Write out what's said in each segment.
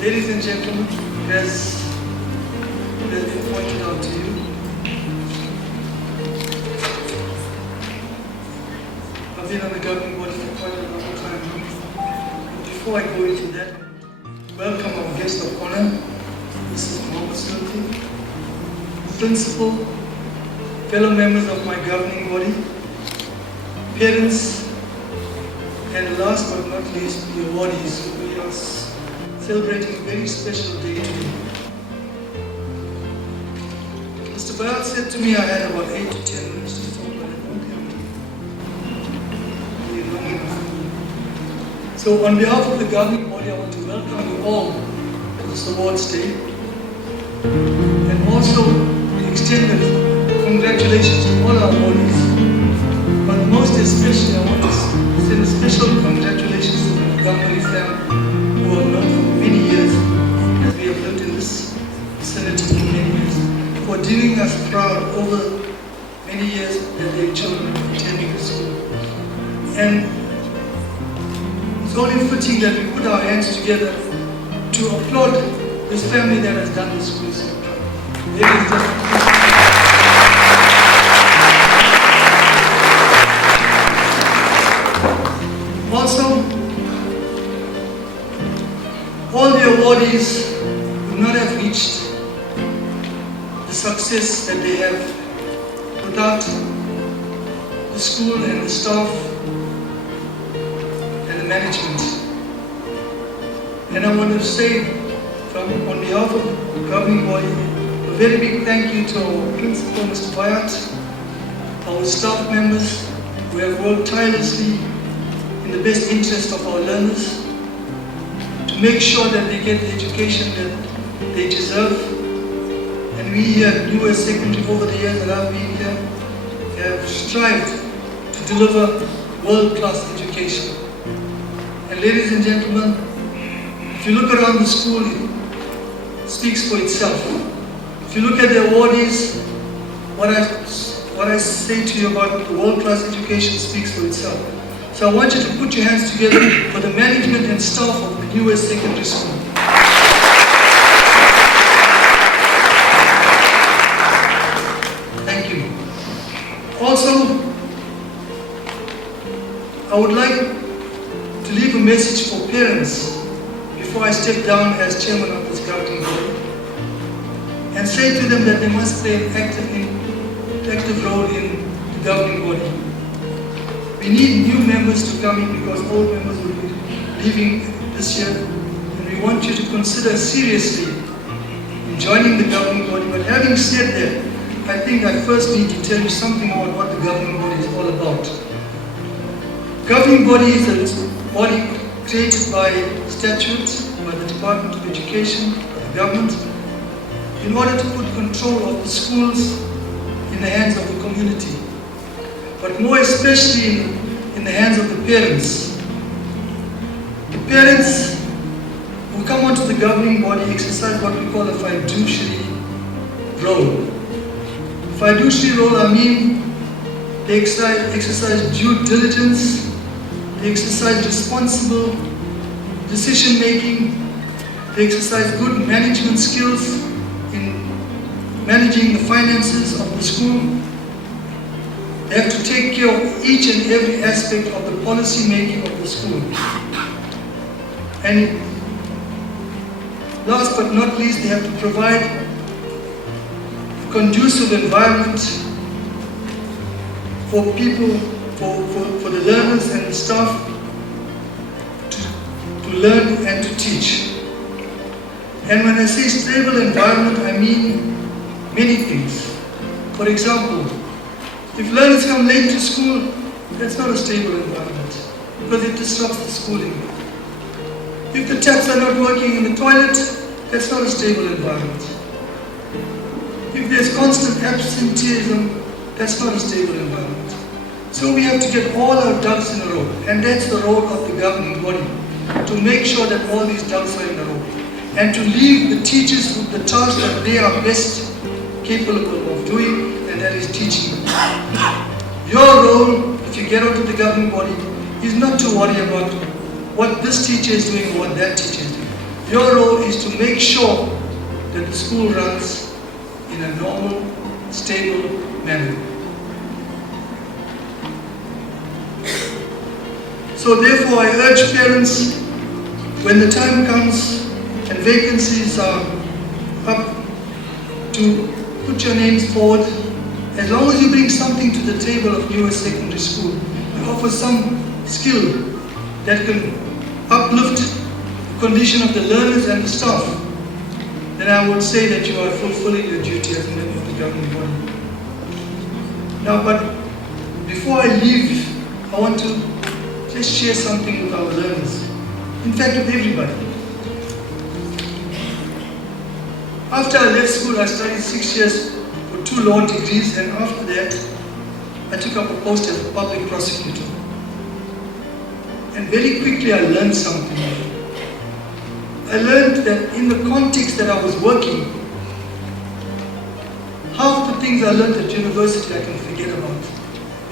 Ladies and gentlemen, as has been pointed out to you, I've been on the governing body for quite a long time. Before I go into that, welcome our guest of honor, Mrs. Mohammed Sulti, principal, fellow members of my governing body, parents, and last but not least, the awardees. We are celebrating a very special day today. Mr. Bayat said to me I had about 8 to 10 minutes to talk, but it won't be long enough. So on behalf of the governing body, I want to welcome you all to this awards day, and also extend congratulations to all our awardees. But most especially, I want to send a special congratulations to the Montgomery family, who have known for many years, as we have lived in this vicinity for many years, for doing us proud over many years that their children are attending the school. And it's only fitting that we put our hands together to applaud this family that has done this school so proud. Ladies and gentlemen, also, all the awardees would not have reached the success that they have without the school and the staff and the management. And I want to say, on behalf of the governing body, a very big thank you to our principal, Mr. Bayat, our staff members who have worked tirelessly in the best interest of our learners, to make sure that they get the education that they deserve. And we here at NWSS Secondary, over the years that I've been here, have strived to deliver world-class education. And ladies and gentlemen, if you look around the school, it speaks for itself. If you look at the awardees, what I say to you about the world-class education speaks for itself. So I want you to put your hands together for the management and staff of the NWSS Secondary School. Thank you. Also, I would like to leave a message for parents before I step down as chairman of this governing body, and say to them that they must play an active role in the governing body. We need new members to come in because old members will be leaving this year, and we want you to consider seriously in joining the governing body. But having said that, I think I first need to tell you something about what the governing body is all about. Governing body is a body created by statute, by the Department of Education, by the government, in order to put control of the schools in the hands of the community, but more especially in the hands of the parents. The parents who come onto the governing body exercise what we call a fiduciary role. Fiduciary role, I mean, they exercise due diligence, they exercise responsible decision making, they exercise good management skills in managing the finances of the school. They have to take care of each and every aspect of the policy making of the school. And last but not least, they have to provide a conducive environment for people, for the learners and the staff to learn and to teach. And when I say stable environment, I mean many things. For example, if learners come late to school, that's not a stable environment because it disrupts the schooling. If the taps are not working in the toilet, that's not a stable environment. If there's constant absenteeism, that's not a stable environment. So we have to get all our ducks in a row, and that's the role of the governing body, to make sure that all these ducks are in a row, and to leave the teachers with the task that they are best capable of doing, and that is teaching them. Your role, if you get onto the governing body, is not to worry about what this teacher is doing or what that teacher is doing. Your role is to make sure that the school runs in a normal, stable manner. So therefore I urge parents, when the time comes and vacancies are up, to put your names forward. As long as you bring something to the table of NWSS Secondary School, you offer some skill that can uplift the condition of the learners and the staff, then I would say that you are fulfilling your duty as a member of the governing body. Now, but before I leave, I want to just share something with our learners. In fact, with everybody. After I left school, I studied 6 years for 2 law degrees, and after that, I took up a post as a public prosecutor. And very quickly I learned something. I learned that in the context that I was working, half the things I learned at university I can forget about,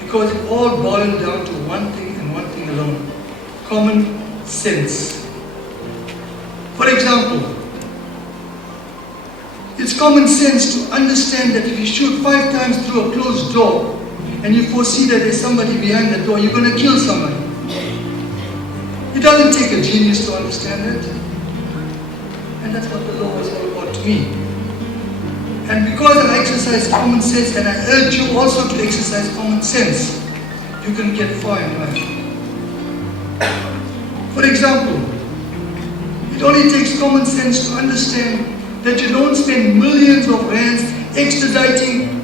because it all boiled down to one thing and one thing alone: common sense. For example, it's common sense to understand that if you shoot 5 times through a closed door and you foresee that there's somebody behind the door, you're going to kill somebody. It doesn't take a genius to understand that. And that's what the law is all about to me. And because I exercise common sense, and I urge you also to exercise common sense, you can get far in life. For example, it only takes common sense to understand that you don't spend millions of rands extraditing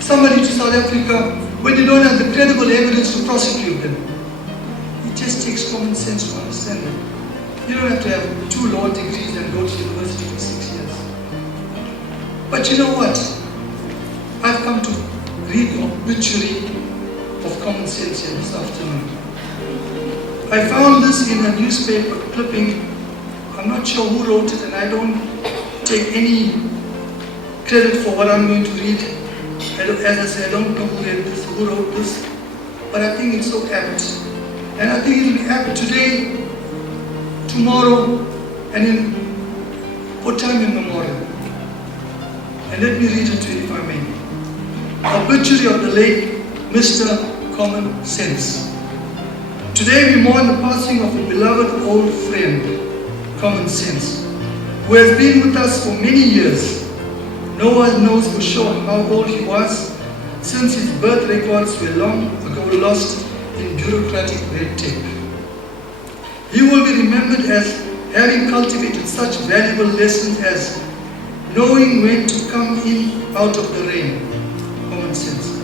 somebody to South Africa when you don't have the credible evidence to prosecute them. It just takes common sense to understand that. You don't have to have 2 law degrees and go to university for 6 years. But you know what? I've come to read the obituary of common sense here this afternoon. I found this in a newspaper clipping. I'm not sure who wrote it, and I don't take any credit for what I'm going to read. As I say, I don't know who wrote this, but I think it's so apt. And I think it will be apt today, tomorrow, and for time immemorial. And let me read it to you if I may. Obituary of the late Mr. Common Sense. Today we mourn the passing of a beloved old friend, Common Sense, who has been with us for many years. No one knows for sure how old he was, since his birth records were long ago lost in bureaucratic red tape. He will be remembered as having cultivated such valuable lessons as knowing when to come in out of the rain, common sense.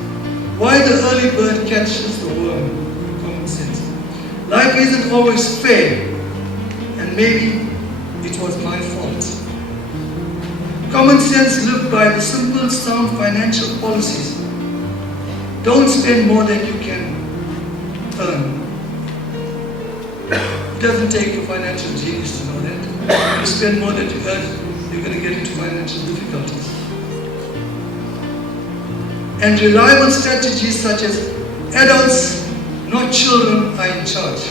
Why the early bird catches the worm, common sense. Life isn't always fair, and maybe it was my fault. Common sense lived by the simple, sound financial policies. Don't spend more than you can earn. It doesn't take a financial genius to know that. If you spend more than you earn, you're going to get into financial difficulties. And reliable strategies such as adults, not children, are in charge.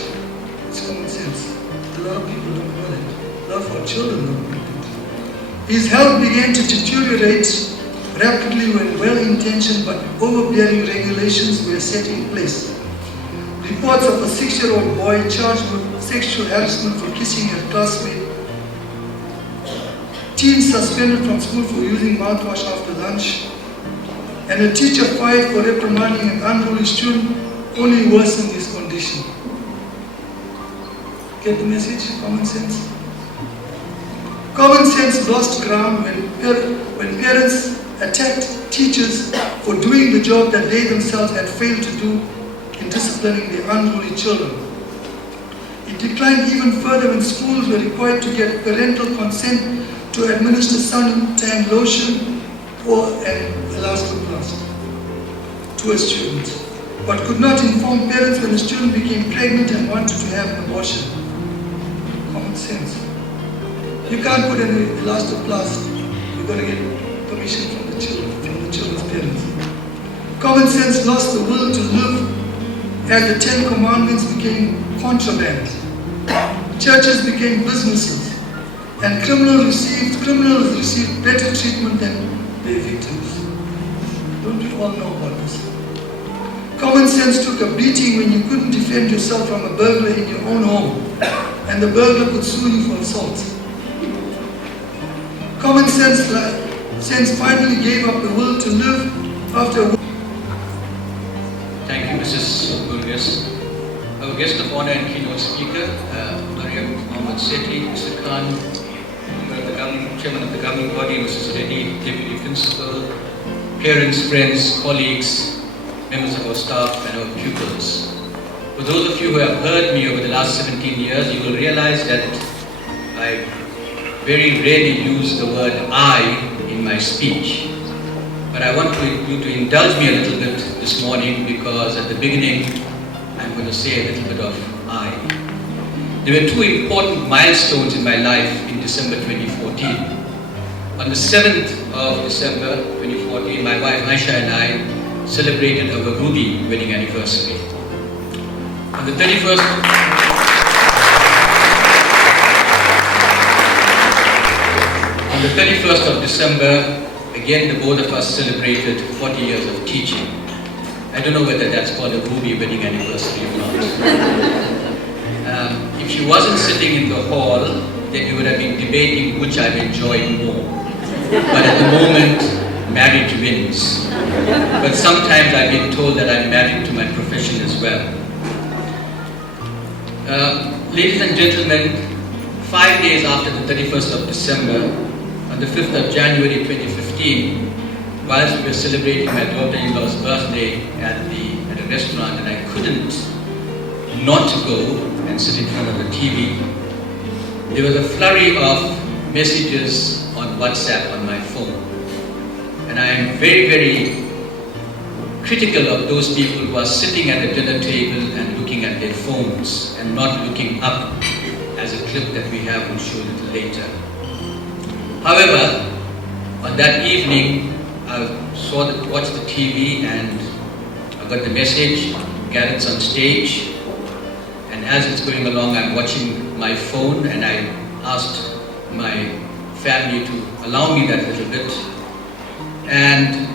It's common sense. A lot of people don't know that. A lot of our children don't know that. His health began to deteriorate rapidly when well-intentioned but overbearing regulations were set in place. Reports of a 6-year-old boy charged with sexual harassment for kissing a classmate, teens suspended from school for using mouthwash after lunch, and a teacher fired for reprimanding an unruly student only worsened his condition. Get the message? Common sense? Common sense lost ground when parents attacked teachers for doing the job that they themselves had failed to do in disciplining their unruly children. It declined even further when schools were required to get parental consent to administer suntan lotion or an elastoplast to a student, but could not inform parents when a student became pregnant and wanted to have an abortion. Common sense. You can't put an elastoplast. You've got to get permission from the children's parents. Common sense lost the will to live as the 10 Commandments became contraband. Churches became businesses, and criminals received better treatment than their victims. Don't we all know about this? Common sense took a beating when you couldn't defend yourself from a burglar in your own home, and the burglar could sue you for assault. Common sense finally gave up the will to live after. Thank you, Mrs. Burgess. Our guest of honor and keynote speaker, Mariam Mohammed Sethi, Mr. Khan, Chairman of the governing body, Mrs. Reddy, Deputy Principal, parents, friends, colleagues, members of our staff and our pupils. For those of you who have heard me over the last 17 years, you will realize that I very rarely use the word I in my speech. But I want you to indulge me a little bit this morning because at the beginning I'm going to say a little bit of I. There were two important milestones in my life in December 2014. On the 7th of December 2014, my wife Aisha and I celebrated our Ruby wedding anniversary. On the 31st On the 31st of December, again the both of us celebrated 40 years of teaching. I don't know whether that's called a Ruby wedding anniversary or not. If she wasn't sitting in the hall, then you would have been debating which I've enjoyed more. But at the moment, marriage wins. But sometimes I've been told that I'm married to my profession as well. Ladies and gentlemen, 5 days after the 31st of December, on the 5th of January 2015, whilst we were celebrating my daughter-in-law's birthday at a restaurant, and I couldn't not go and sit in front of the TV, there was a flurry of messages on WhatsApp on my phone. And I am very, very critical of those people who are sitting at a dinner table and looking at their phones and not looking up, as a clip that we have will show a little later. However, on that evening, I watched the TV and I got the message, Garrett's on stage. And as it's going along, I'm watching my phone, and I asked my family to allow me that little bit. And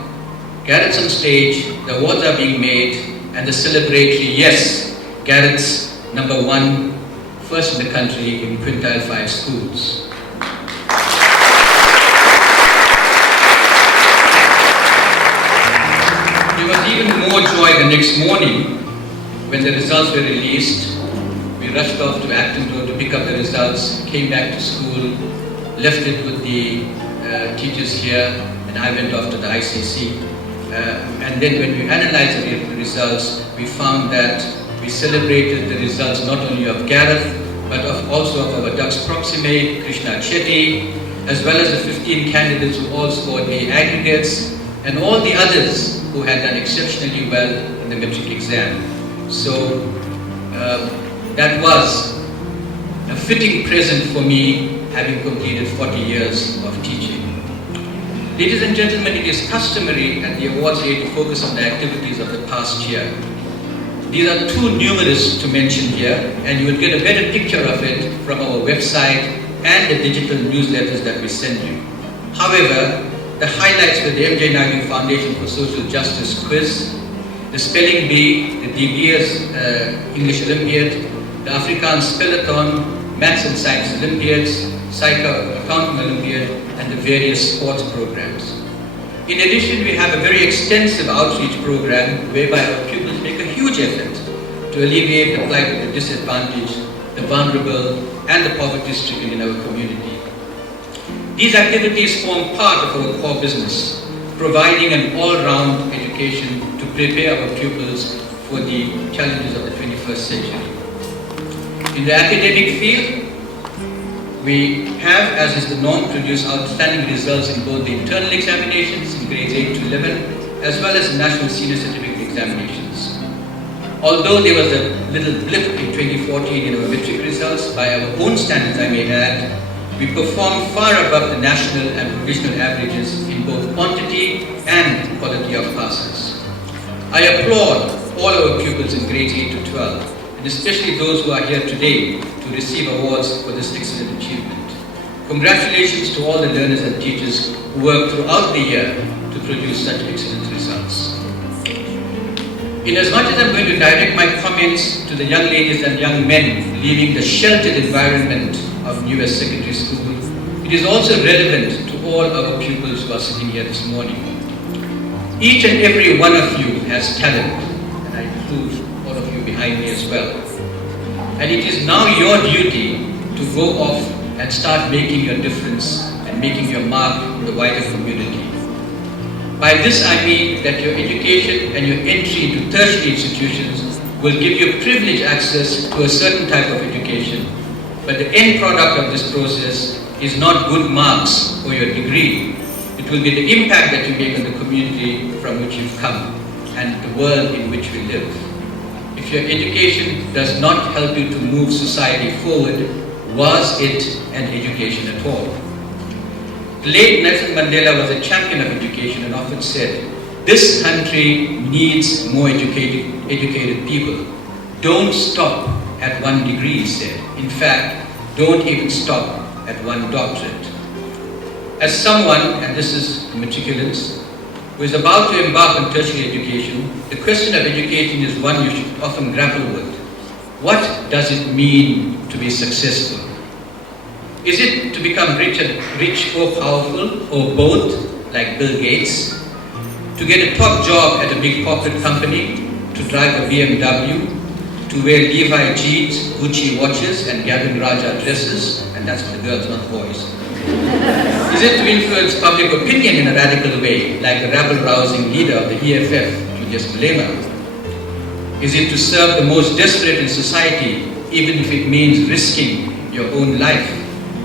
Garrett's on stage, the awards are being made, and the celebratory, yes, Garrett's #1, first in the country in quintile 5 schools. There was even more joy the next morning when the results were released. We rushed off to Acton Road to pick up the results, came back to school, left it with the teachers here, and I went off to the ICC. And then when we analyzed the results, we found that we celebrated the results not only of Gareth, but also of our Dux Proxime, Krishna Chetty, as well as the 15 candidates who all scored A aggregates, and all the others who had done exceptionally well in the metric exam. So that was a fitting present for me, having completed 40 years of teaching. Ladies and gentlemen, it is customary at the awards day to focus on the activities of the past year. These are too numerous to mention here, and you will get a better picture of it from our website and the digital newsletters that we send you. However, the highlights were the MJ Naidu Foundation for Social Justice quiz, the Spelling Bee, the DBS English Olympiad, the Afrikaans Spellathon, Maths and Science Olympiads, Psycho Accounting Olympiad, and the various sports programs. In addition, we have a very extensive outreach program whereby our pupils make a huge effort to alleviate the plight of the disadvantaged, the vulnerable, and the poverty-stricken in our community. These activities form part of our core business, providing an all-round education to prepare our pupils for the challenges of the 21st century. In the academic field, we have, as is the norm, produced outstanding results in both the internal examinations in grades 8 to 11, as well as the national senior certificate examinations. Although there was a little blip in 2014 in our metric results, by our own standards I may add, we performed far above the national and provisional averages in both quantity and quality of passes. I applaud all our pupils in grades 8 to 12, and especially those who are here today to receive awards for this excellent achievement. Congratulations to all the learners and teachers who worked throughout the year to produce such excellent results. Inasmuch as I'm going to direct my comments to the young ladies and young men leaving the sheltered environment of NWSS Secondary School, it is also relevant to all our pupils who are sitting here this morning. Each and every one of you has talent, and I include all of you behind me as well. And it is now your duty to go off and start making your difference and making your mark in the wider community. By this I mean that your education and your entry into tertiary institutions will give you privileged access to a certain type of education, but the end product of this process is not good marks or your degree. It will be the impact that you make on the community from which you've come and the world in which we live. If your education does not help you to move society forward, was it an education at all? The late Nelson Mandela was a champion of education and often said, this country needs more educated people. Don't stop at 1 degree, he said. In fact, don't even stop at 1 doctorate. As someone, and this is a matriculant, who is about to embark on tertiary education, the question of education is one you should often grapple with. What does it mean to be successful? Is it to become rich or powerful, or both, like Bill Gates? To get a top job at a big corporate company? To drive a BMW? To wear Levi jeans, Gucci watches, and Gavin Raja dresses? And that's for the girls, not boys. Is it to influence public opinion in a radical way, like the rabble-rousing leader of the EFF, Julius Malema? Is it to serve the most desperate in society, even if it means risking your own life,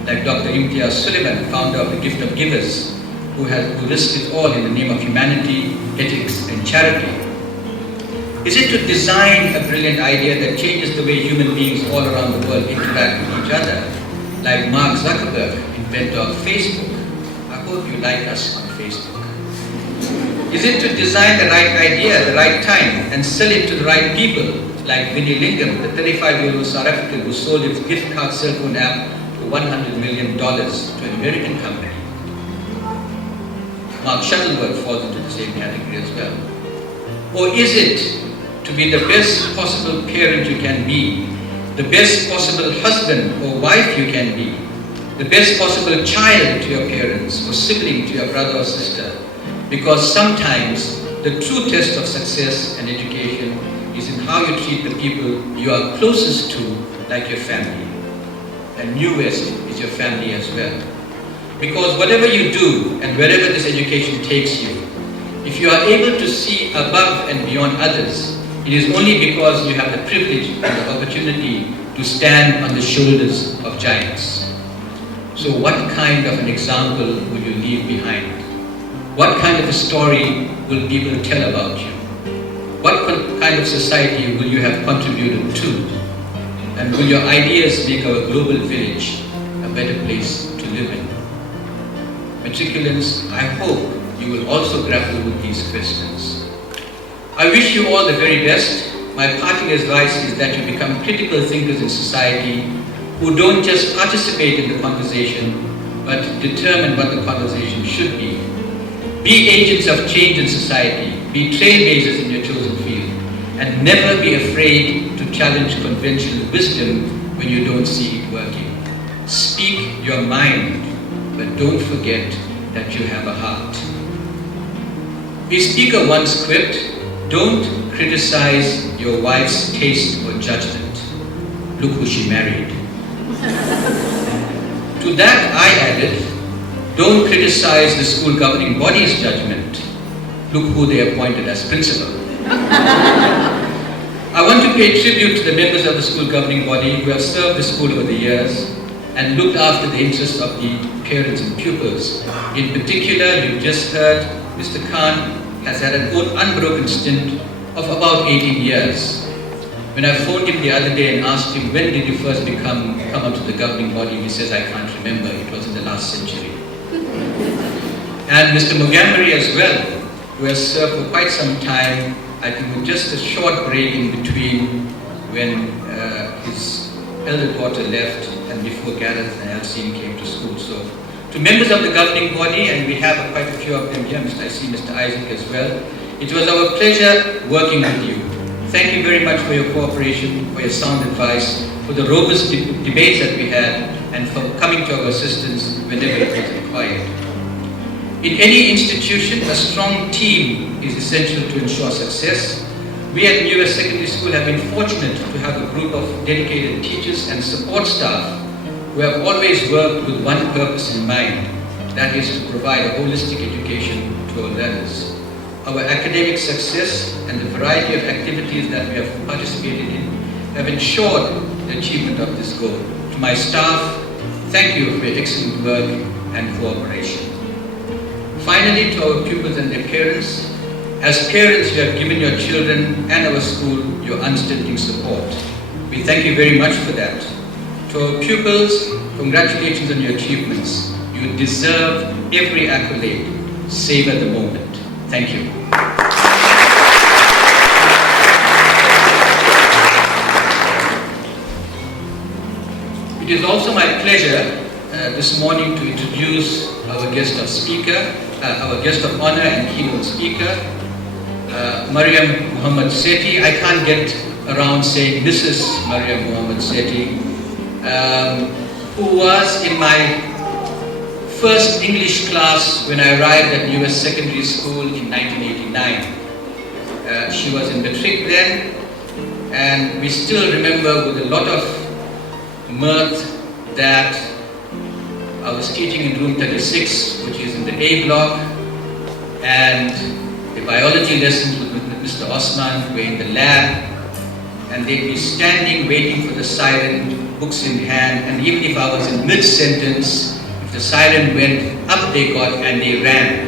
like Dr. Imtiaz Suleiman, founder of the Gift of Givers, who risked it all in the name of humanity, ethics, and charity? Is it to design a brilliant idea that changes the way human beings all around the world interact with each other, like Mark Zuckerberg, inventor of Facebook? I hope you like us on Facebook. Is it to design the right idea at the right time and sell it to the right people like Vinnie Lingam, the 35-year-old South African who sold his gift card cell phone app for $100 million to an American company. Mark Shuttleworth falls into the same category as well. Or is it to be the best possible parent you can be, the best possible husband or wife you can be, the best possible child to your parents or sibling to your brother or sister? Because sometimes the true test of success and education is in how you treat the people you are closest to, like your family. And NWSS is your family as well. Because whatever you do and wherever this education takes you, if you are able to see above and beyond others, it is only because you have the privilege and the opportunity to stand on the shoulders of giants. So what kind of an example will you leave behind? What kind of a story will people tell about you? What kind of society will you have contributed to? And will your ideas make our global village a better place to live in? Matriculants, I hope you will also grapple with these questions. I wish you all the very best. My parting advice is that you become critical thinkers in society who don't just participate in the conversation, but determine what the conversation should be. Be agents of change in society, be trailblazers in your chosen field, and never be afraid to challenge conventional wisdom when you don't see it working. Speak your mind, but don't forget that you have a heart. A speaker once quipped, "Don't criticize your wife's taste or judgment. Look who she married." To that I added, "Don't criticize the school governing body's judgment. Look who they appointed as principal." I want to pay tribute to the members of the school governing body who have served the school over the years and looked after the interests of the parents and pupils. In particular, you just heard Mr. Khan has had an unbroken stint of about 18 years. When I phoned him the other day and asked him, when did you first come onto the governing body, he says, I can't remember, it was in the last century. And Mr. Montgomery as well, who has served for quite some time, I think with just a short break in between when his elder daughter left and before Gareth and Alcine came to school. So, to members of the governing body, and we have quite a few of them here, I see Mr. Isaac as well, it was our pleasure working with you. Thank you very much for your cooperation, for your sound advice, for the robust debates that we had, and for coming to our assistance whenever it was required. In any institution, a strong team is essential to ensure success. We at NWSS Secondary School have been fortunate to have a group of dedicated teachers and support staff who have always worked with one purpose in mind, that is to provide a holistic education to our learners. Our academic success and the variety of activities that we have participated in have ensured the achievement of this goal. To my staff, thank you for your excellent work and cooperation. Finally, to our pupils and their parents, as parents, you have given your children and our school your unstinting support. We thank you very much for that. To our pupils, congratulations on your achievements. You deserve every accolade. Savor the moment. Thank you. It is also my pleasure this morning to introduce our guest of honor and keynote speaker, Mariam Muhammad Sethi. I can't get around saying Mrs. Mariam Muhammad Sethi, who was in my first English class when I arrived at NWSS Secondary School in 1989. She was in matric then, and we still remember with a lot of mirth that I was teaching in room 36, which is in the A block, and the biology lessons with Mr. Osman were in the lab, and they'd be standing waiting for the siren, books in hand, and even if I was in mid-sentence, if the siren went, up they got and they ran,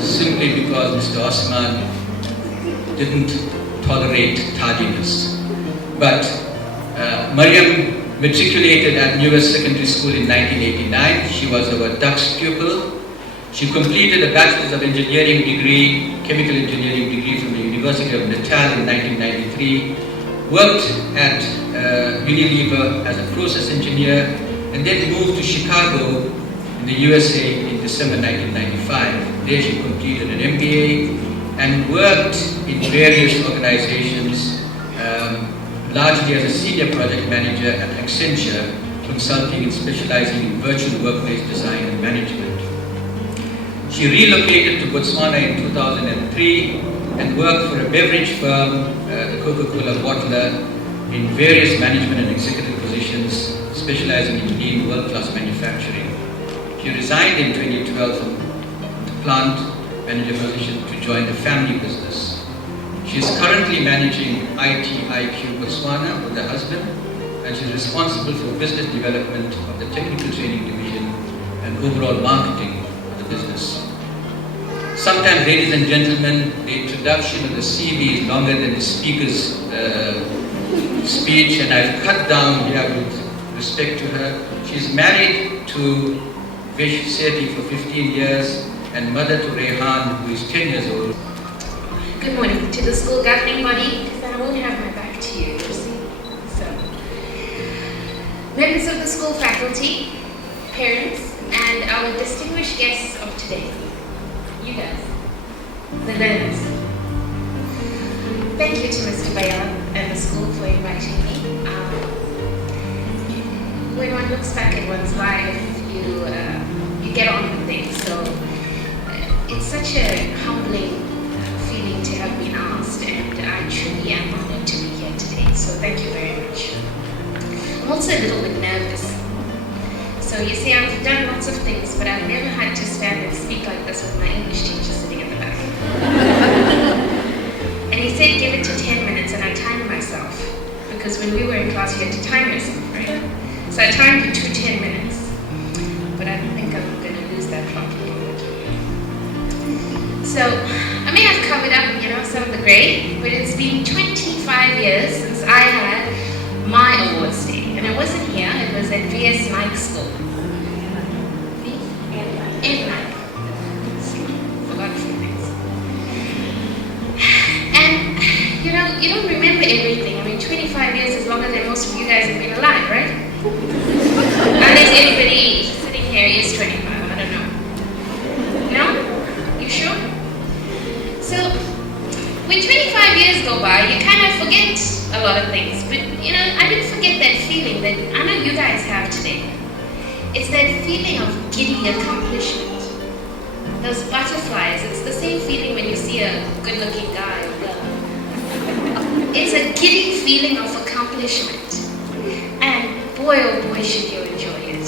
simply because Mr. Osman didn't tolerate tardiness. But Mariam matriculated at NWSS Secondary School in 1989. She was our Dutch pupil. She completed a Bachelor's of Engineering degree, Chemical Engineering degree from the University of Natal in 1993, worked at Unilever as a process engineer, and then moved to Chicago in the USA in December 1995. There she completed an MBA and worked in various organizations, largely as a senior project manager at Accenture, consulting and specializing in virtual workplace design and management. She relocated to Botswana in 2003 and worked for a beverage firm, the Coca-Cola bottler, in various management and executive positions, specializing in lean world-class manufacturing. She resigned in 2012 from the plant manager position to join the family business. She is currently managing ITIQ Botswana with her husband, and she is responsible for business development of the technical training division and overall marketing of the business. Sometimes, ladies and gentlemen, the introduction of the CV is longer than the speaker's speech, and I've cut down here with respect to her. She's married to Vish Sethi for 15 years and mother to Rehan, who is 10 years old. Good morning to the school governing body, because I won't have my back to you, you see. So, members of the school faculty, parents, and our distinguished guests of today. You guys, the learners. Thank you to Mr. Bayal and the school for inviting me. When one looks back at one's life, you get on with things. So it's such a humbling feeling to have been asked, and I truly am honored to be here today. So thank you very much. I'm also a little bit nervous. So you see, I've done lots of things, but I've never had to stand and speak like this with my English teacher sitting in the back. And he said, give it to 10 minutes, and I timed myself. Because when we were in class, you had to time yourself, right? So I timed it to 10 minutes. But I don't think I'm going to lose that clock anymore. So I may have covered up, some of the grey, but it's been 25 years since I had my awards day. And it wasn't here, it was at VS Mike School. In Mike. Forgot a few things. And, you don't remember everything. I mean, 25 years is longer than most of you guys have been alive, right? Unless everybody sitting here is 25, I don't know. No? You sure? So, when 25 years go by, you kind of forget a lot of things. But, I didn't forget that feeling that I know you guys have today. It's that feeling of giddy accomplishment. Those butterflies, it's the same feeling when you see a good-looking guy or girl. It's a giddy feeling of accomplishment. And boy, oh boy, should you enjoy it.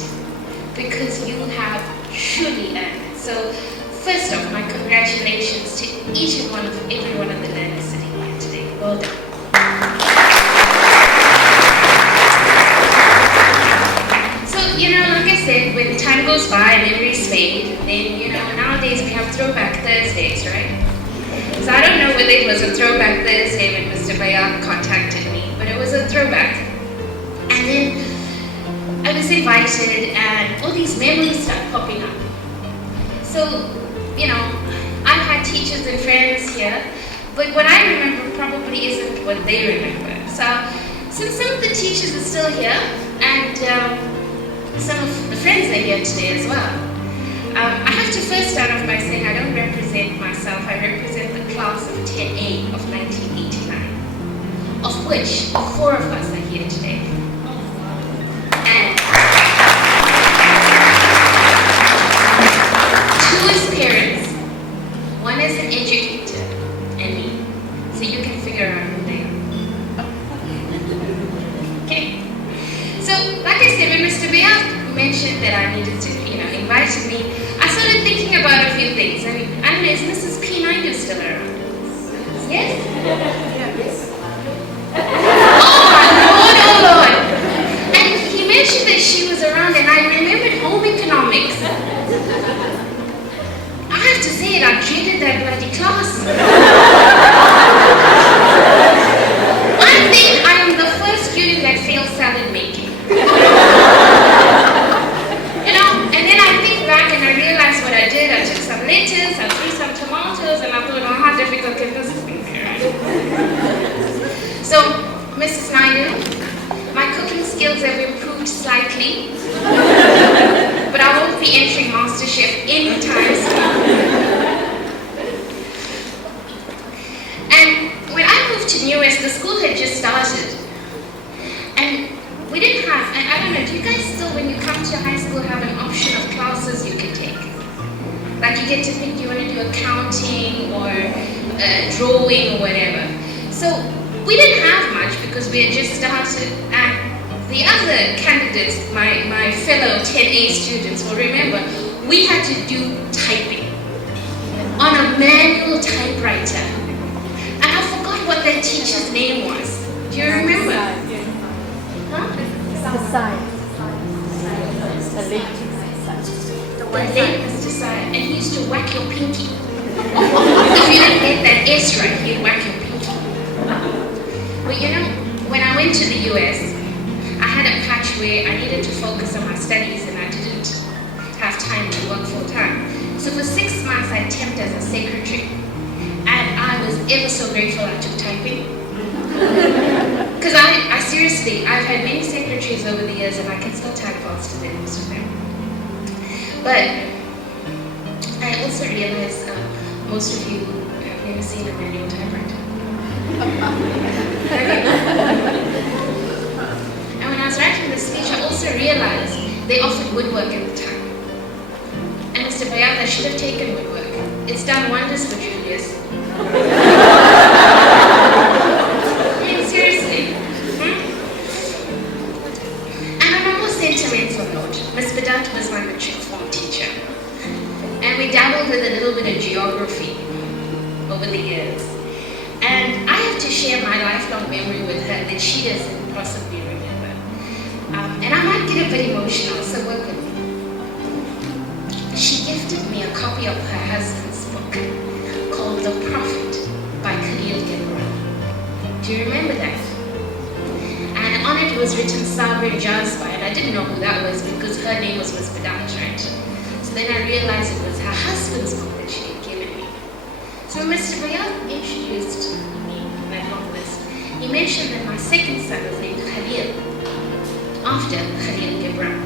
Because you have truly earned it. So, first off, my congratulations to each and every one of the learners sitting here today. Well done. Like I said, when time goes by and memories fade, then, nowadays we have Throwback Thursdays, right? So I don't know whether it was a Throwback Thursday when Mr. Bayal contacted me, but it was a throwback. And then I was invited and all these memories start popping up. So, I've had teachers and friends here, but what I remember probably isn't what they remember. So, since some of the teachers are still here, and some of the friends are here today as well, I have to first start off by saying I don't represent myself, I represent the class of 10A of 1989, of which 4 of us are here today. And 2 is parents, 1 is an educator, and me. So you can figure out who they are. Okay. So, like I said, when Mr. Bayal mentioned that I needed to, invited me, I started thinking about a few things. I mean, I don't know, is Mrs. P90 still around? Yes? Oh Lord! And he mentioned that she was around, and I remembered home economics. I have to say it, I dreaded that bloody class. I think I am the first student that failed salad making. And then I think back and I realized what I did. I took some lettuce, I threw some tomatoes, and I thought, how difficult can this be, right? skills have improved slightly, but I won't be entering MasterChef anytime soon. And when I moved to NWSS, the school had just started. And we didn't have, I don't know, do you guys still, when you come to high school, have an option of classes you can take? Like you get to pick, do you want to do accounting or drawing or whatever. So we didn't have much because we had just started. And the other candidates, my fellow 10A students will remember, we had to do typing on a manual typewriter. And I forgot what that teacher's name was. Do you remember? Huh? The late Mr. Syed. And he used to whack your pinky. If you didn't get that S right, he'd whack your pinky. But you know, when I went to the US, I had a patch where I needed to focus on my studies and I didn't have time to work full time. So for 6 months I temped as a secretary. And I was ever so grateful I took typing. Because I seriously, I've had many secretaries over the years and I can still type faster than most of them. But I also realize most of you have never seen a manual typewriter. And when I was writing this speech, I also realized they offered woodwork at the time. And Mr. Bayata should have taken woodwork. It's done wonders for Julius. I mean, seriously. And on a more sentimental note, Ms. Bedant was my matric form teacher. And we dabbled with a little bit of geography over the years. And I have to share my lifelong memory with her that she doesn't possibly remember. And I might get a bit emotional, so work with me. She gifted me a copy of her husband's book called The Prophet by Khalil Gibran. Do you remember that? And on it was written Sabra Jazba, and I didn't know who that was because her name was Ms. Bedant, right? So then I realized it was her husband's book that she had given me. So Mr. Bayat introduced me in that long list. He mentioned that my second son was named Khalil, after Khalil Gibran.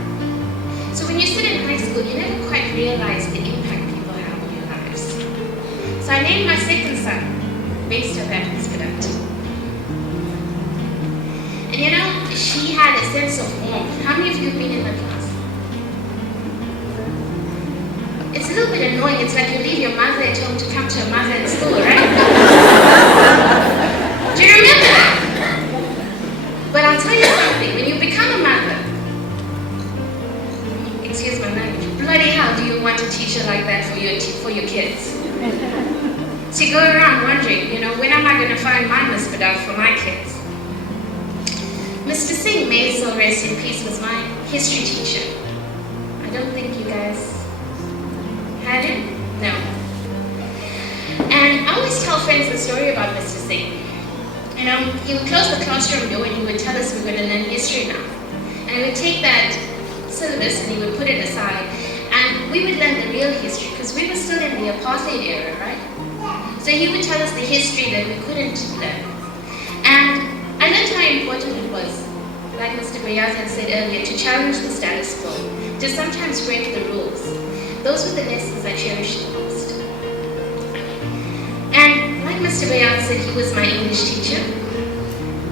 So when you sit in high school, you never quite realize the impact people have on your lives. So I named my second son based on that Ms. Bedant. And you know, she had a sense of warmth. How many of you have been in her class? It's a little bit annoying. It's like you leave your mother at home to come to your mother at school, right? Do you remember that? But I'll tell you something. When you become a mother, excuse my language, bloody hell do you want a teacher like that for your kids? So you go around wondering, you know, when am I going to find my Miss Bedant for my kids? Mr. Singh, may his soul rest in peace, was my history teacher. I don't think you guys had him? No. And I always tell friends the story about Mr. Singh. You know, he would close the classroom door and he would tell us we're going to learn history now. And he would take that syllabus and he would put it aside. And we would learn the real history because we were still in the apartheid era, right? So he would tell us the history that we couldn't learn. And I learned how important it was, like Mr. Bayat had said earlier, to challenge the status quo, to sometimes break the rules. Those were the lessons I cherished the most. And like Mr. Bayat said, he was my English teacher.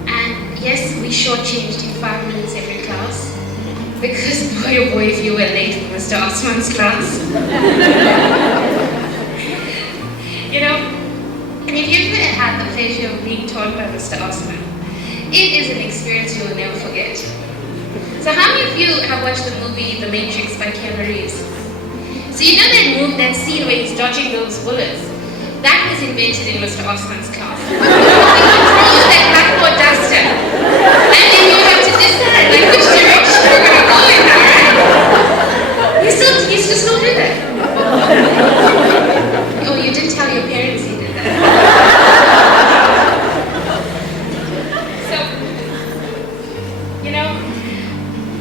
And yes, we shortchanged him 5 minutes every class. Because boy oh boy, if you were late for Mr. Osman's class. You know, and if you've ever had the pleasure of being taught by Mr. Osman, it is an experience you will never forget. So how many of you have watched the movie The Matrix by Keanu Reeves? So you know that scene where he's dodging those bullets? That was invented in Mr. Osman's class. He controls that blackboard duster. And then you have to decide like which direction you're going to go in, alright? You still do that. Oh, you didn't tell your parents you did that.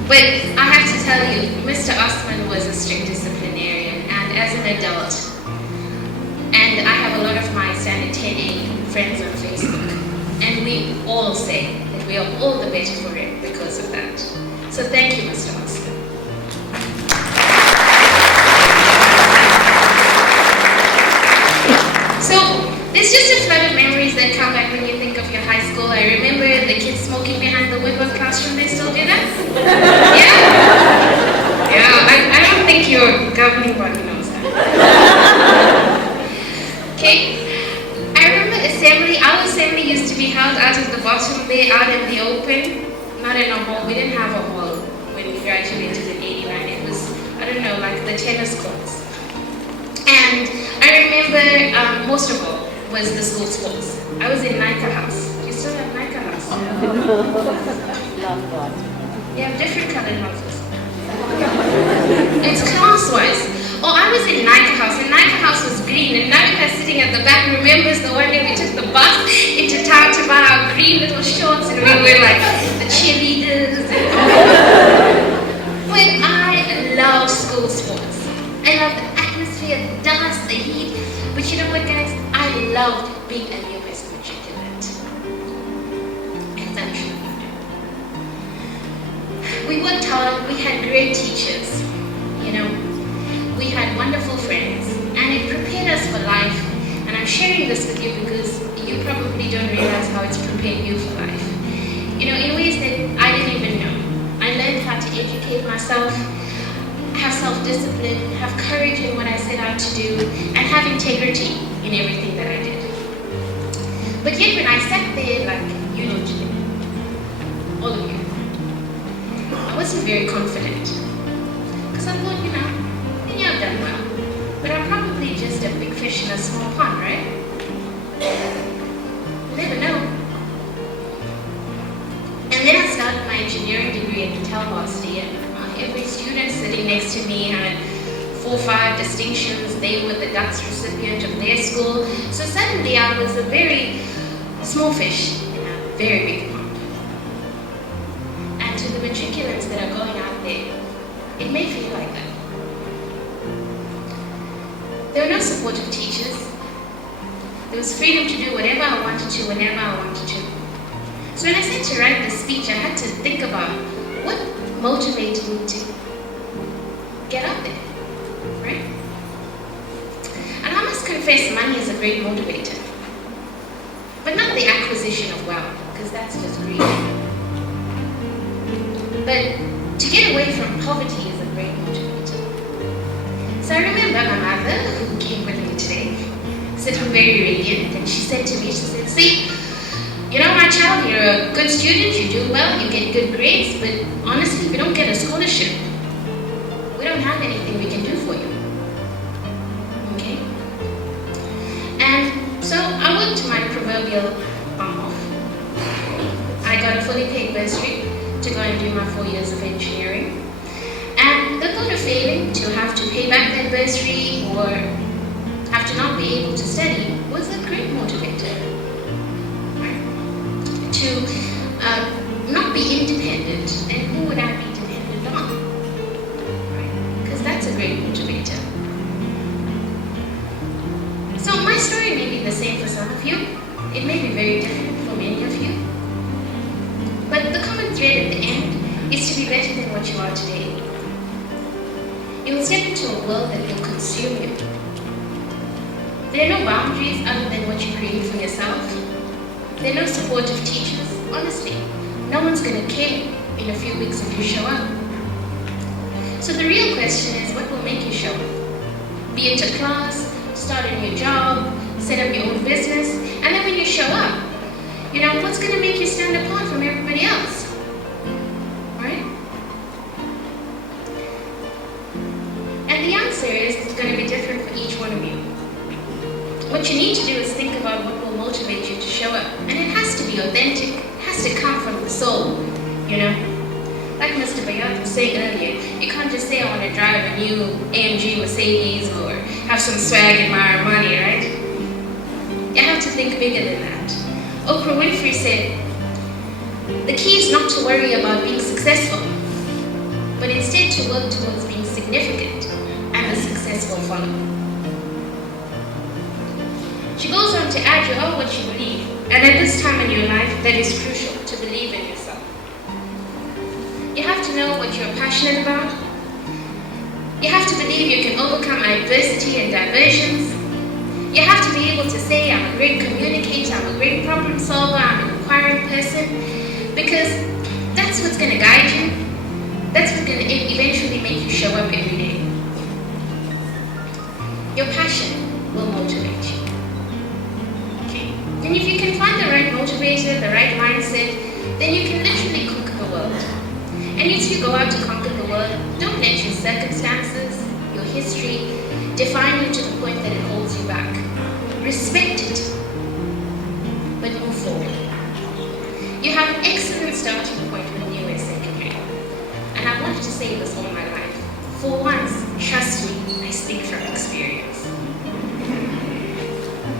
But I have to tell you, Mr. Osman was a strict disciplinarian, and as an adult, and I have a lot of my standard 10A friends on Facebook, and we all say that and we are all the better for it because of that. So thank you, Mr. Oscar. So there's just a flood of memories that come back when you think of your high school. I remember the kids smoking behind the window classroom. They still do that? Yeah, I don't think your governing body knows that. Okay, I remember assembly. Our assembly used to be held out of the bottom bay, out in the open, not in a hall. We didn't have a hall when we graduated in '89. It was, I don't know, like the tennis courts. And I remember, most of all, was the school sports. I was in Nika House. Do you still have Nika House? Love God. You have different colored houses. It's class-wise. Oh, I was in Nika House, and Nika House was green, and Navika sitting at the back remembers the one day we took the bus into town to buy our green little shorts, and we were like the cheerleaders. But I loved school sports. I loved the atmosphere, the dance, the heat. But you know what, guys? I loved being a new as a matriculant. And I truly loved it. We worked hard, we had great teachers, you know. We had wonderful friends, and it prepared us for life. And I'm sharing this with you because you probably don't realize how it's prepared you for life. You know, in ways that I didn't even know. I learned how to educate myself, have self-discipline, have courage in what I set out to do, and have integrity in everything that I did. But yet when I sat there, like you know today, all of you, I wasn't very confident. Because I thought, you know, yeah, I've done well. But I'm probably just a big fish in a small pond, right? You never know. And then I started my engineering degree at Patel Varsity, and every student sitting next to me had 4 or 5 distinctions. They were the DUTS recipient of their school. So suddenly I was a very small fish in a very big pond. And to the matriculants that are going out there, it may feel like that. There were no supportive teachers. There was freedom to do whatever I wanted to, whenever I wanted to. So when I said to write this speech, I had to think about what motivated me to get up there, right? And I must confess, money is a great motivator. But not the acquisition of wealth, because that's just greed. But to get away from poverty is a great motivator. So I remember my mother, who came with me today, sitting very radiant, and she said to me, she said, see, you know, my child, you're a good student, you do well, you get good grades, but honestly, we don't get a scholarship. We don't have anything we can do for you. Okay? And so I went to my proverbial bum off. I got a fully paid bursary to go and do my 4 years of engineering. And the thought of failing, to have to pay back that bursary or have to not be able to study, was a great motivator. Right? To not be independent, and who would I be dependent on? Right? Because that's a great motivator. So my story may be the same for some of you. It may be very different for many of you. But the common thread at the end is to be better than what you are today. You will step into a world that will consume you. There are no boundaries other than what you create for yourself. There are no supportive teachers. Honestly, no one's going to care in a few weeks if you show up. So the real question is, what will make you show up? Be it a class, start a new job, set up your own business, and then when you show up, you know, what's going to make you stand apart from everybody else? Right? And the answer is it's going to be different for each one of you. What you need to do is think about what will motivate you to show up. And it has to be authentic. It has to come from the soul, you know? Like Mr. Bayat was saying earlier, you can't just say I want to drive a new AMG Mercedes or have some swag in my Armani, right? You have to think bigger than that. Oprah Winfrey said, the key is not to worry about being successful, but instead to work towards being significant, and the success will follow. She goes on to add, you are what you believe, and at this time in your life, that is crucial, to believe in have to know what you're passionate about. You have to believe you can overcome adversity and diversions. You have to be able to say, I'm a great communicator, I'm a great problem solver, I'm an inquiring person, because that's what's going to guide you. That's what's going to eventually make you show up every day. Your passion will motivate you. Okay? And if you can find the right motivator, the right mindset, then you can literally conquer the world. And as you go out to conquer the world, don't let your circumstances, your history, define you to the point that it holds you back. Respect it, but move forward. You have an excellent starting point with NWSS Secondary. And I wanted to say this all my life. For once, trust me, I speak from experience.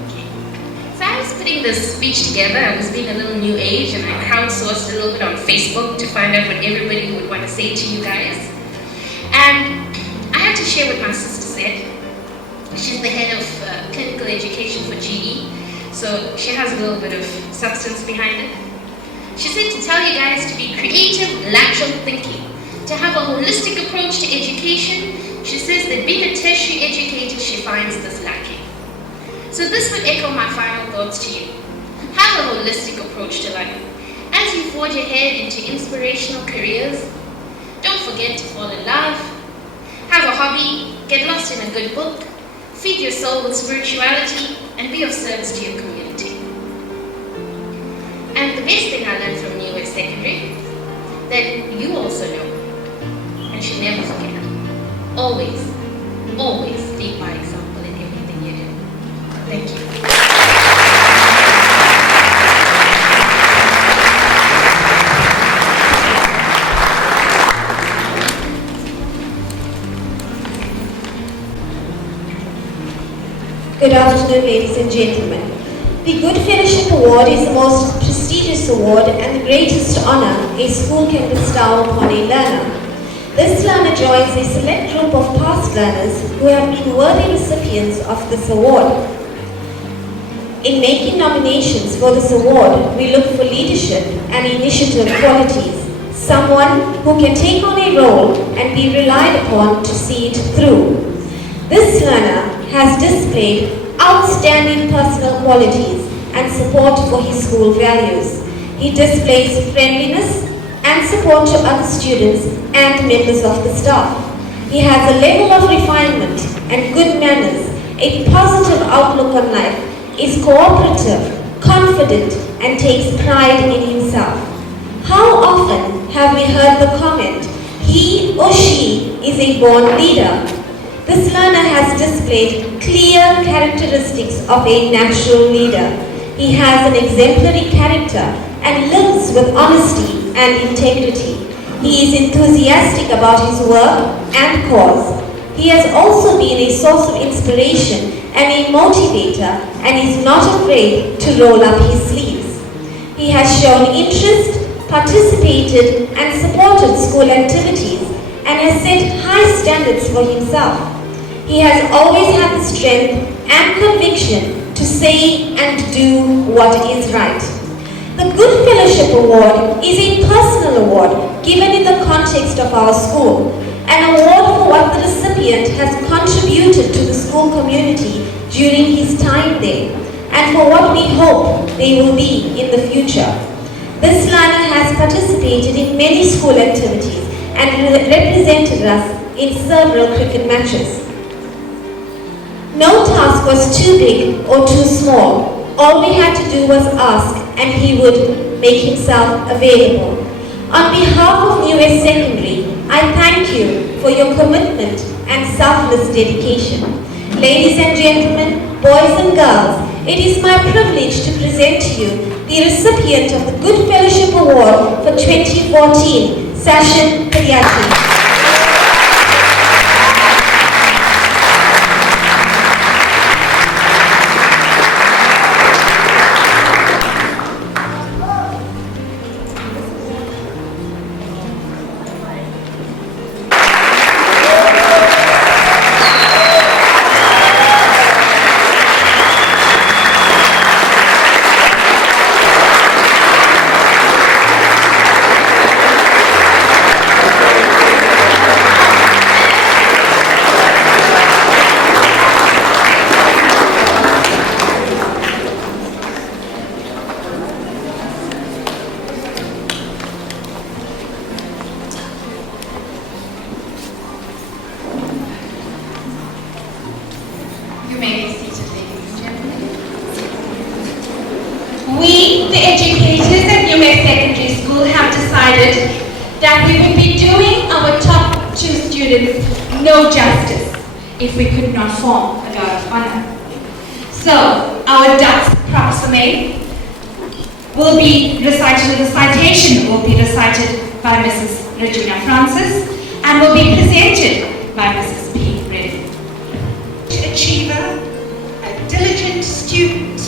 Okay. So I was putting this speech together. I was being a little new age, and I crowdsourced a little bit on Facebook to find out what everybody would want to say to you guys. And I had to share what my sister said. She's the head of clinical education for GE, so she has a little bit of substance behind it. She said to tell you guys to be creative, lateral thinking, to have a holistic approach to education. She says that being a tertiary educator, she finds this lacking. So this would echo my final thoughts to you. Have a holistic approach to life. As you forge ahead into inspirational careers, don't forget to fall in love, have a hobby, get lost in a good book, feed your soul with spirituality, and be of service to your community. And the best thing I learned from NWSS Secondary, that you also know, and should never forget, always, always lead by example in everything you do. Thank you. Good afternoon, ladies and gentlemen. The Good Fellowship Award is the most prestigious award and the greatest honor a school can bestow upon a learner. This learner joins a select group of past learners who have been worthy recipients of this award. In making nominations for this award, we look for leadership and initiative qualities, someone who can take on a role and be relied upon to see it through. This learner has displayed outstanding personal qualities and support for his school values. He displays friendliness and support to other students and members of the staff. He has a level of refinement and good manners, a positive outlook on life, is cooperative, confident, and takes pride in himself. How often have we heard the comment, he or she is a born leader? This learner has displayed clear characteristics of a natural leader. He has an exemplary character and lives with honesty and integrity. He is enthusiastic about his work and cause. He has also been a source of inspiration and a motivator, and is not afraid to roll up his sleeves. He has shown interest, participated and supported school activities, and has set high standards for himself. He has always had the strength and conviction to say and do what is right. The Good Fellowship Award is a personal award given in the context of our school, an award for what the recipient has contributed to the school community during his time there, and for what we hope they will be in the future. This learner has participated in many school activities and represented us in several cricket matches. No task was too big or too small. All we had to do was ask, and he would make himself available. On behalf of NWSS Secondary, I thank you for your commitment and selfless dedication. Ladies and gentlemen, boys and girls, it is my privilege to present to you the recipient of the Good Fellowship Award for 2014, Sashin Priyachi. that we would be doing our top 2 students no justice if we could not form a guard of honor. So, our Dutch proximate will be recited, the citation will be recited by Mrs. Regina Francis and will be presented by Mrs. P. Reddy. Achiever, a diligent student,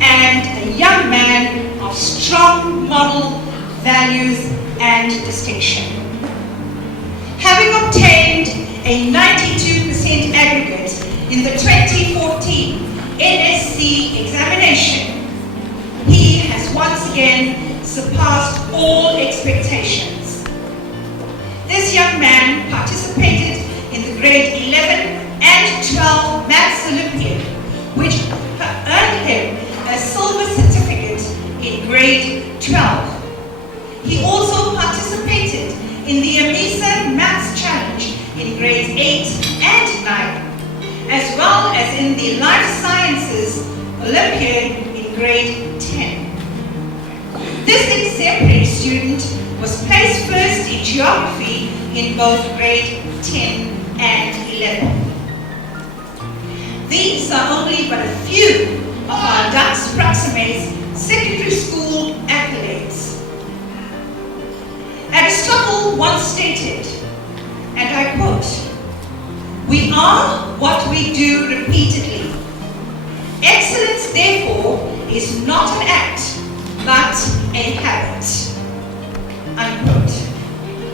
and a young man of strong moral values and distinction. Having obtained a 92% aggregate in the 2014 NSC examination, he has once again surpassed all expectations. This young man participated in the grade 11 and 12 Maths Olympiad, which earned him a silver certificate in grade 12. He also participated in the AMISA Maths Challenge in grades 8 and 9, as well as in the Life Sciences Olympiad in grade 10. This exemplary student was placed first in geography in both grade 10 and 11. These are only but a few of our Dux Proximates secondary school accolades. Aristotle once stated, and I quote, "We are what we do repeatedly. Excellence, therefore, is not an act, but a habit." Unquote.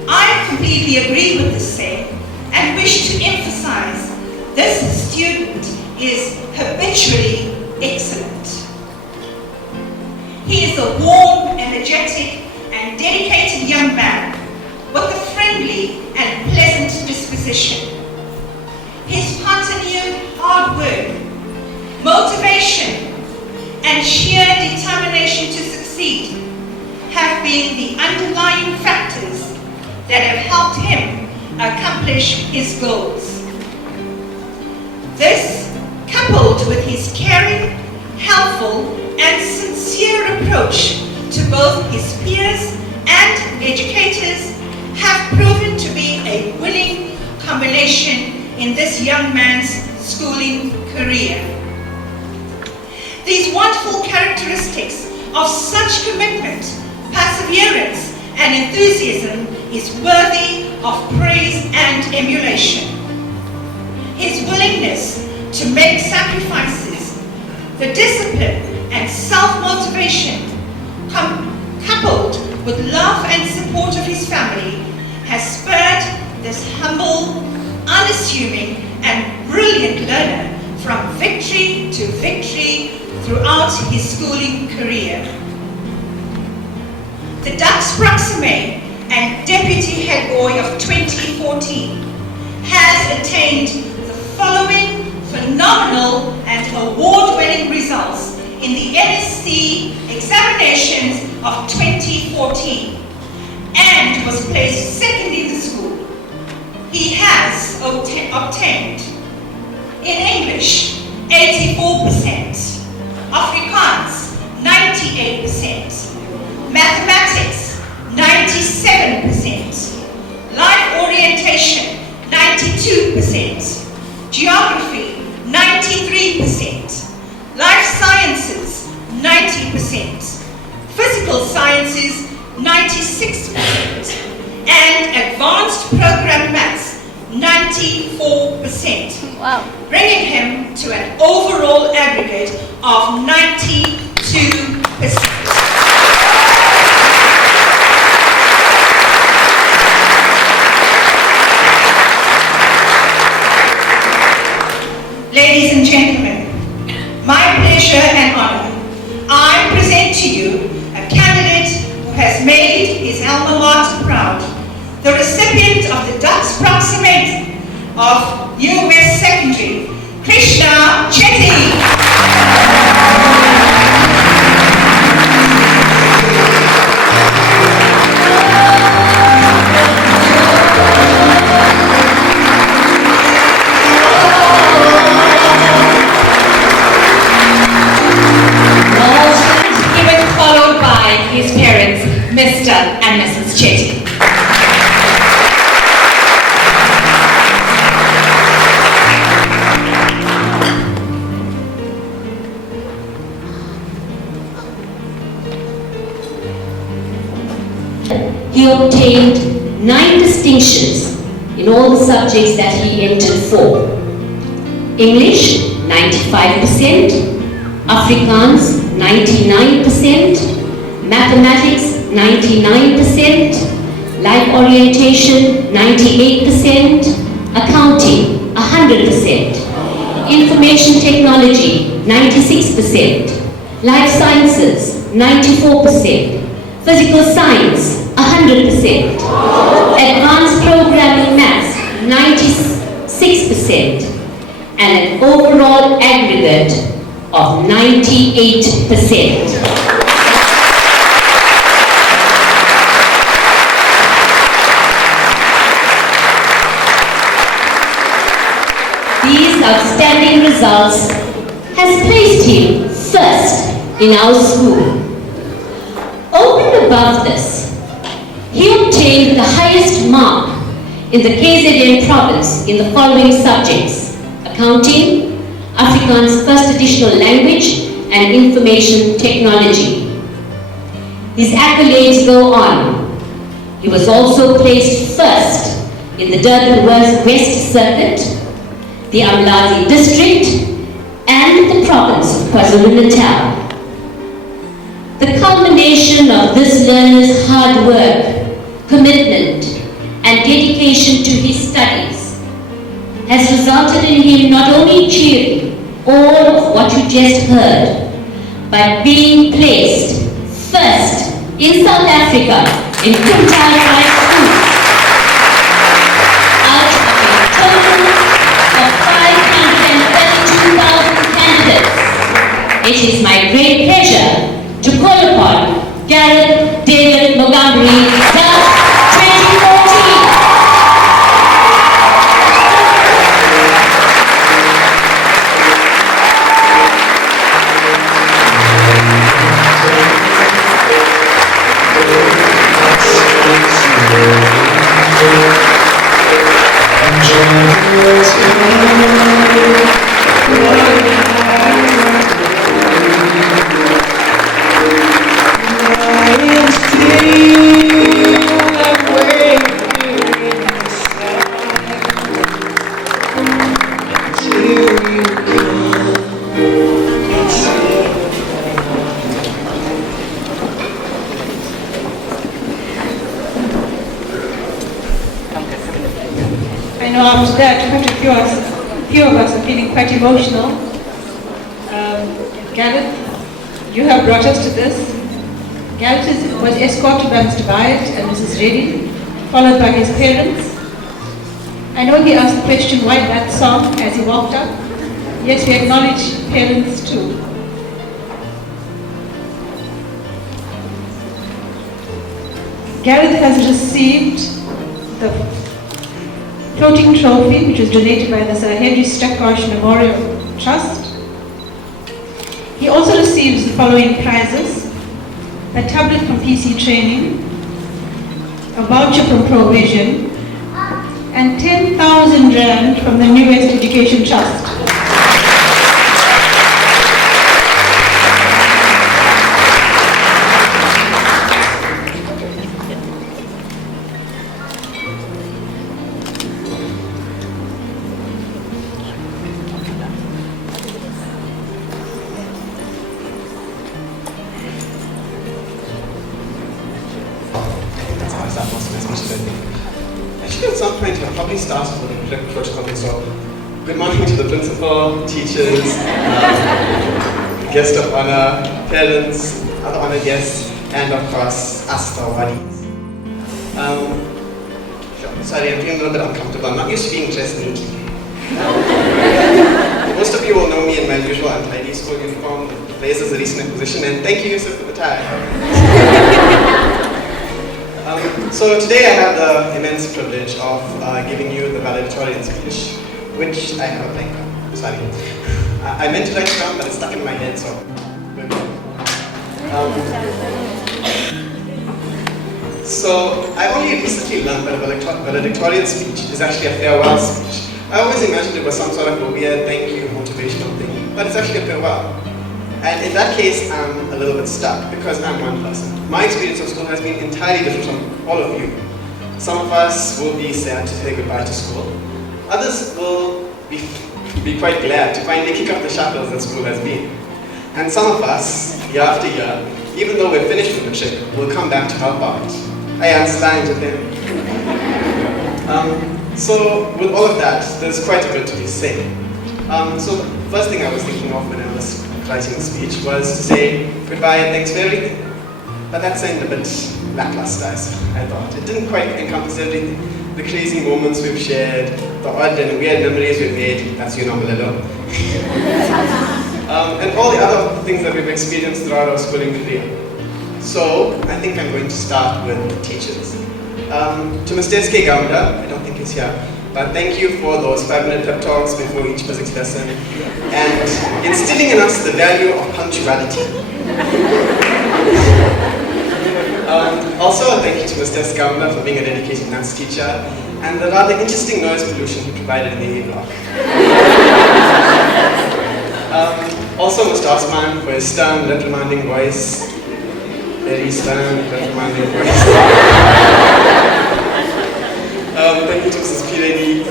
I completely agree with this saying and wish to emphasize this student is habitually excellent. He is a warm, energetic, and dedicated young man with a friendly and pleasant disposition. His continued hard work, motivation, and sheer determination to succeed have been the underlying factors that have helped him accomplish his goals. This, coupled with his caring, helpful, and sincere approach to both his peers and educators, have proven to be a winning combination in this young man's schooling career. These wonderful characteristics of such commitment, perseverance, and enthusiasm is worthy of praise and emulation. His willingness to make sacrifices, the discipline and self-motivation, coupled with love and support of his family, has spurred this humble, unassuming, and brilliant learner from victory to victory throughout his schooling career. The Dux Proximate and Deputy Head Boy of 2014 has attained the following phenomenal and award-winning results in the NSC examinations of 2014 and was placed second in the school. He has obtained in English 84%, Afrikaans 98%, Mathematics 97%, Life Orientation 92%, Geography 93%, Life Sciences 90%, Physical Sciences 96%, and Advanced Program Maths 94%, Wow. bringing him to an overall aggregate of 92%. Ladies and gentlemen, my pleasure and honor, I present to you a candidate who has made his alma mater proud, the recipient of the Dux Proximate of New West Secondary, Krishna Chetty. He was followed by his parents, Mr. and Mrs. Chetty. obtained 9 distinctions in all the subjects that he entered for. English, 95%, Afrikaans, 99%, Mathematics, 99%, Life Orientation, 98%, Accounting, 100%, Information Technology, 96%, Life Sciences, 94%, Physical Science, 100%, Advanced Programming Maths, 96%, and an overall aggregate of 98%. These outstanding results has placed him first in our school. Over and above this, he obtained the highest mark in the KZN province in the following subjects: Accounting, Afrikaans First Additional Language, and Information Technology. His accolades go on. He was also placed first in the Durban West Circuit, the Amlazi District, and the province of KwaZulu-Natal. The culmination of this learner's hard work, commitment, and dedication to his studies has resulted in him not only achieving all of what you just heard, but being placed first in South Africa in quintile 5 schools out of a total of 532,000 candidates. It is my great pleasure to call upon Gareth David Montgomery, class 2014. I know after that, quite a few of us are feeling quite emotional. Gareth, you have brought us to this. Gareth was escorted by Mr. Wyatt and Mrs. Reddy, followed by his parents. I know he asked the question, why that song, as he walked up. Yes, we acknowledge parents too. Gareth has received the floating trophy, which was donated by the Sir Henry Stackosh Memorial Trust. He also receives the following prizes: a tablet from PC Training, a voucher from Provision, and 10,000 Rand from the NWSS Education Trust. Actually, at some point, I'll probably start with a quick protocol. So, good morning to the principal, teachers, guest of honor, parents, other honored guests, and of course, us, the awardees. Sorry, I'm feeling a little bit uncomfortable. I'm not used to being dressed neatly. Most of you will know me in my usual untidy school uniform. The blazer is a recent acquisition, and thank you, Yusuf, for the tie. So today I have the immense privilege of giving you the valedictorian speech, which I have a blank on. Sorry. I meant to write it down, but it's stuck in my head, so. So I only recently learned that a valedictorian speech is actually a farewell speech. I always imagined it was some sort of a weird thank you motivational thing, but it's actually a farewell. And in that case, I'm a little bit stuck because I'm one person. My experience of school has been entirely different from all of you. Some of us will be sad to say goodbye to school. Others will be quite glad to finally kick up the shackles that school has been. And some of us, year after year, even though we're finished with the trip, will come back to help out. I understand with them. So with all of that, there's quite a bit to be said. So the first thing I was thinking of when I was writing the speech was to say goodbye and thanks for everything. But that sounded a bit lackluster, I thought. It didn't quite encompass everything. The crazy moments we've shared, the odd and weird memories we've made, that's you, Nomalelo. And all the other things that we've experienced throughout our schooling career. So I think I'm going to start with the teachers. To Mr. S.K. Gamda, I don't think he's here, but thank you for those 5-minute pep talks before each physics lesson and instilling in us the value of punctuality. Also, thank you to Mr. S. Gamda for being a dedicated maths teacher and the rather interesting noise pollution he provided in the A block. Also, Mr. Osman for his stern, reprimanding voice. Very stern, reprimanding voice. Thank you to Mrs. P. Lady.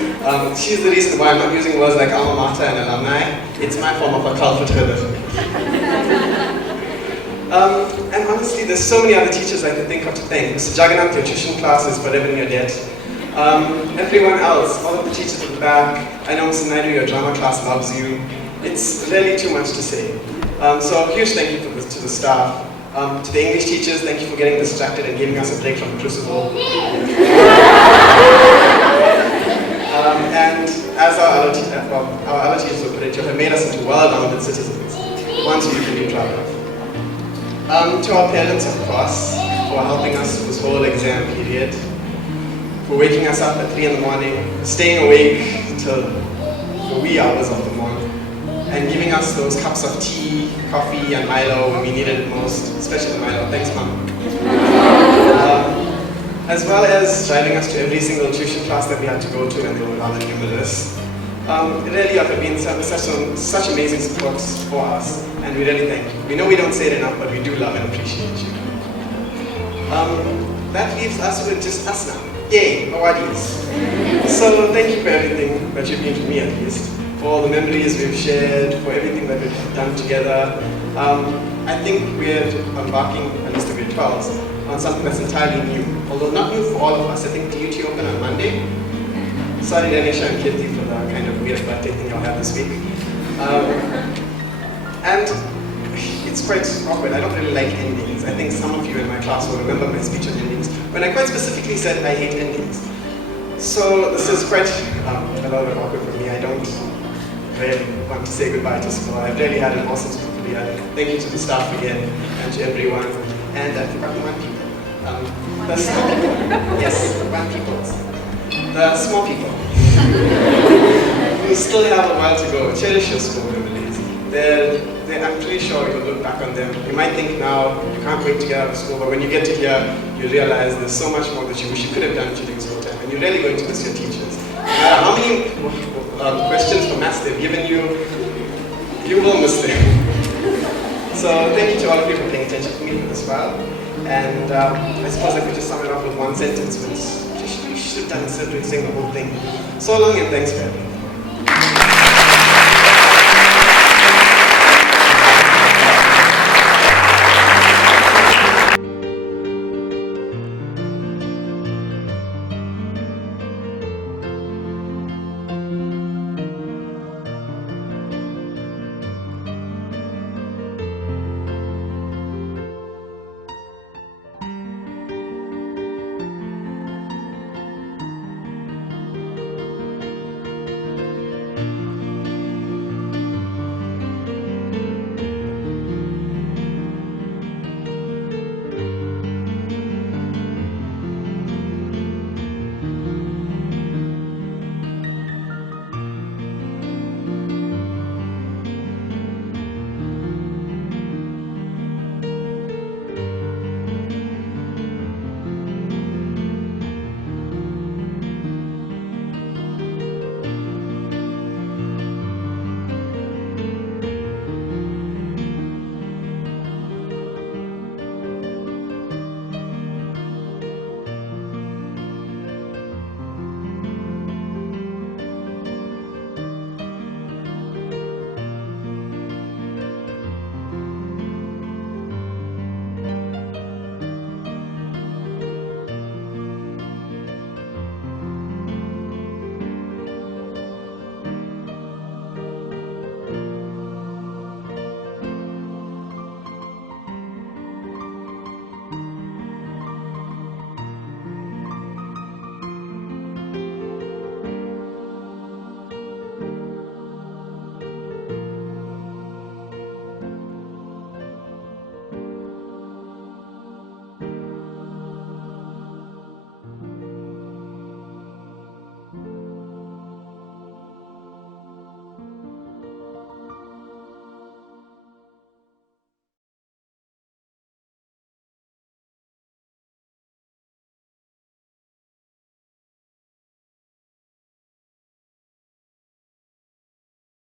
She's the reason why I'm not using words like alma mater and alumni. It's my form of a culture. And honestly, there's so many other teachers I can think of to thank. Mr. Jagannath, your tuition class is forever in your debt. Everyone else, all of the teachers at the back, I know Mr. Naidu, your drama class loves you. It's really too much to say. So a huge thank you to the staff. To the English teachers, thank you for getting distracted and giving us a break from the crucible. And as our other teachers will put it, you have made us into well-rounded citizens, ones who you can be proud of. To our parents, of course, for helping us through this whole exam period, for waking us up at 3 in the morning, staying awake till the wee hours of the morning, and giving us those cups of tea, coffee, and Milo when we needed it most, especially Milo. Thanks, Mom. As well as driving us to every single tuition class that we had to go to, and they were rather numerous. Really have been such amazing support for us, and we really thank you. We know we don't say it enough, but we do love and appreciate you. That leaves us with just us now. Yay, awardees. So thank you for everything that you've been to me, at least. For all the memories we've shared, for everything that we've done together. I think we're embarking, at least the grade 12s, on something that's entirely new. Although not new for all of us. I think the UT open on Monday. Sorry, Danisha and Kirti, for the kind of weird birthday thing you'll have this week. And it's quite awkward. I don't really like endings. I think some of you in my class will remember my speech on endings, when I quite specifically said I hate endings. So this is quite a little bit awkward for me. I don't really want to say goodbye to school. I've really had an awesome school career. Thank you to the staff again, and to everyone. And I've forgotten one people. The small people. Yes, one people. The small people. We still have a while to go. Cherish your school memories. I'm pretty sure you'll look back on them. You might think now, you can't wait to get out of school, but when you get to here, you realize there's so much more that you wish you could have done during school time, and you're really going to miss your teachers. No matter how many questions for maths they've given you, you will miss them. So thank you to all of you for paying attention to me for this while. And I suppose I could just sum it up with one sentence, which you should have done instead of saying the whole thing. So long and thanks for everything.